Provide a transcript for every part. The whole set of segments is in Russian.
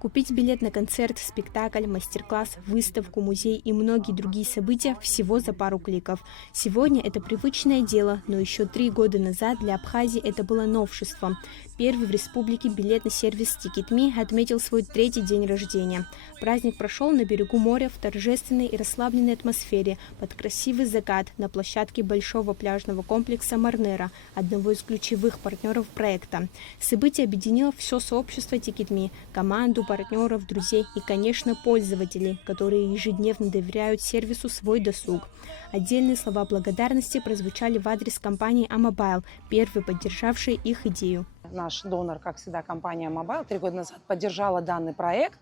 Купить билет на концерт, спектакль, мастер-класс, выставку, музей и многие другие события всего за пару кликов. Сегодня это привычное дело, но еще 3 года назад для Абхазии это было новшеством. Первый в республике билетный сервис Ticket.me отметил свой 3-й день рождения. Праздник прошел на берегу моря в торжественной и расслабленной атмосфере под красивый закат на площадке большого пляжного комплекса Марнера, одного из ключевых партнеров проекта. Событие объединило все сообщество Ticket.me, команду, партнеров, друзей и, конечно, пользователей, которые ежедневно доверяют сервису свой досуг. Отдельные слова благодарности прозвучали в адрес компании Амобайл, первой поддержавшей их идею. Наш донор, как всегда, компания Амобайл 3 года назад поддержала данный проект.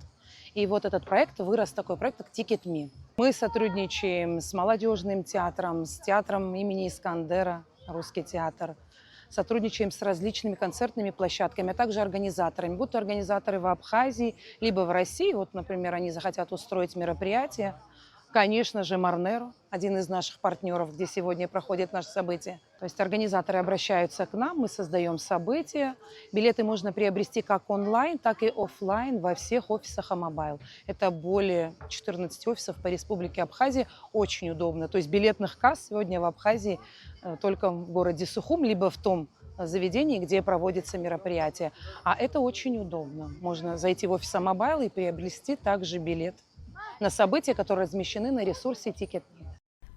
И вот этот проект вырос, такой проект, как Ticket.me. Мы сотрудничаем с молодежным театром, с театром имени Искандера, русский театр. Сотрудничаем с различными концертными площадками, а также организаторами. Будут организаторы в Абхазии, либо в России. Вот, например, они захотят устроить мероприятие. Конечно же, Марнеру, один из наших партнеров, где сегодня проходит наше событие. То есть организаторы обращаются к нам, мы создаем события. Билеты можно приобрести как онлайн, так и офлайн во всех офисах Амобайл. Это более 14 офисов по республике Абхазия. Очень удобно. То есть билетных касс сегодня в Абхазии только в городе Сухум, либо в том заведении, где проводится мероприятие. А это очень удобно. Можно зайти в офис Амобайл и приобрести также билет на события, которые размещены на ресурсе Ticket.me.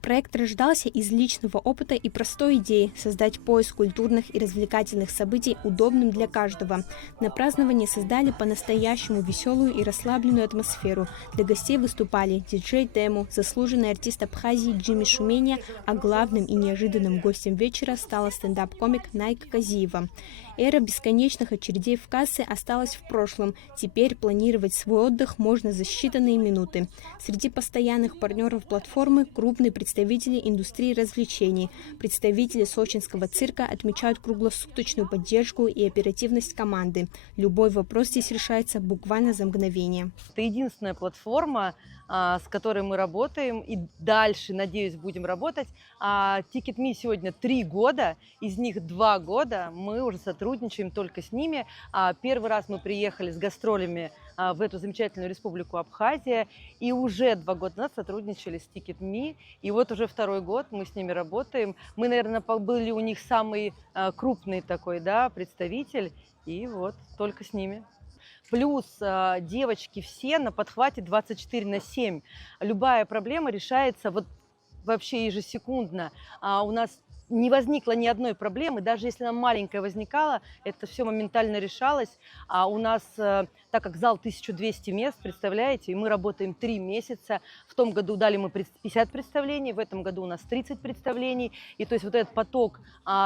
Проект рождался из личного опыта и простой идеи создать поиск культурных и развлекательных событий удобным для каждого. На праздновании создали по-настоящему веселую и расслабленную атмосферу. Для гостей выступали диджей Тему, заслуженный артист Абхазии Джимми Шумения, а главным и неожиданным гостем вечера стала стендап-комик Найка Казиева. Эра бесконечных очередей в кассы осталась в прошлом. Теперь планировать свой отдых можно за считанные минуты. Среди постоянных партнеров платформы крупные представители индустрии развлечений. Представители сочинского цирка отмечают круглосуточную поддержку и оперативность команды. Любой вопрос здесь решается буквально за мгновение. Это единственная платформа, с которой мы работаем и дальше, надеюсь, будем работать. Ticket.me сегодня 3 года, из них 2 года мы уже сотрудничаем только с ними. Первый раз мы приехали с гастролями в эту замечательную республику Абхазия и уже 2 года назад сотрудничали с Ticket.me. И вот уже 2-й год мы с ними работаем. Мы, наверное, были у них самый крупный такой, да, представитель, и вот только с ними. Плюс девочки все на подхвате 24/7. Любая проблема решается вот вообще ежесекундно. У нас не возникло ни одной проблемы, даже если нам маленькая возникала, это все моментально решалось. А у нас, так как зал 1200 мест, представляете, и мы работаем 3 месяца. В том году дали мы 50 представлений, в этом году у нас 30 представлений. И то есть вот этот поток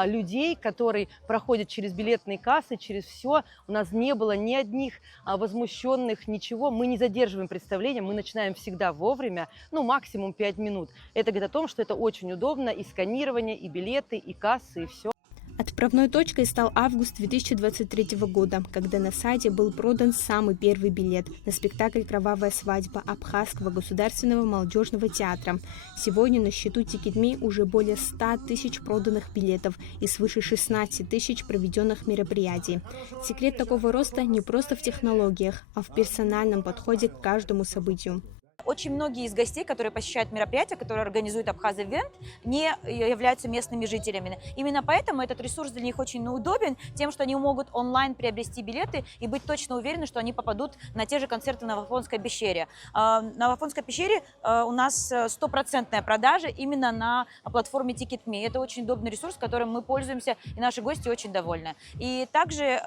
людей, который проходит через билетные кассы, через все, у нас не было ни одних возмущенных, ничего. Мы не задерживаем представление, мы начинаем всегда вовремя, ну максимум 5 минут. Это говорит о том, что это очень удобно, и сканирование, и билеты, и кассы, и все. Отправной точкой стал август 2023 года, когда на сайте был продан самый первый билет на спектакль «Кровавая свадьба» Абхазского государственного молодежного театра. Сегодня на счету Ticket.me уже более 100 тысяч проданных билетов и свыше 16 тысяч проведенных мероприятий. Секрет такого роста не просто в технологиях, а в персональном подходе к каждому событию. Очень многие из гостей, которые посещают мероприятия, которые организует Абхаз-Ивент, не являются местными жителями. Именно поэтому этот ресурс для них очень удобен тем, что они могут онлайн приобрести билеты и быть точно уверены, что они попадут на те же концерты на Вафонской пещере. На Вафонской пещере у нас 100% продажа именно на платформе Ticket.me. Это очень удобный ресурс, которым мы пользуемся, и наши гости очень довольны. И также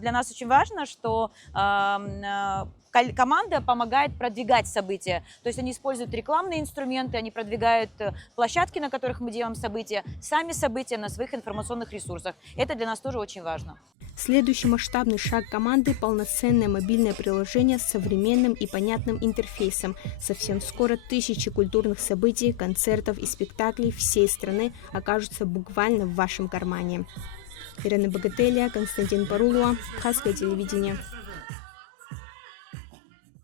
для нас очень важно, что команда помогает продвигать события. То есть они используют рекламные инструменты, они продвигают площадки, на которых мы делаем события, сами события на своих информационных ресурсах. Это для нас тоже очень важно. Следующий масштабный шаг команды – полноценное мобильное приложение с современным и понятным интерфейсом. Совсем скоро тысячи культурных событий, концертов и спектаклей всей страны окажутся буквально в вашем кармане. Ирина Богателя, Константин Парулова, Абхазское телевидение.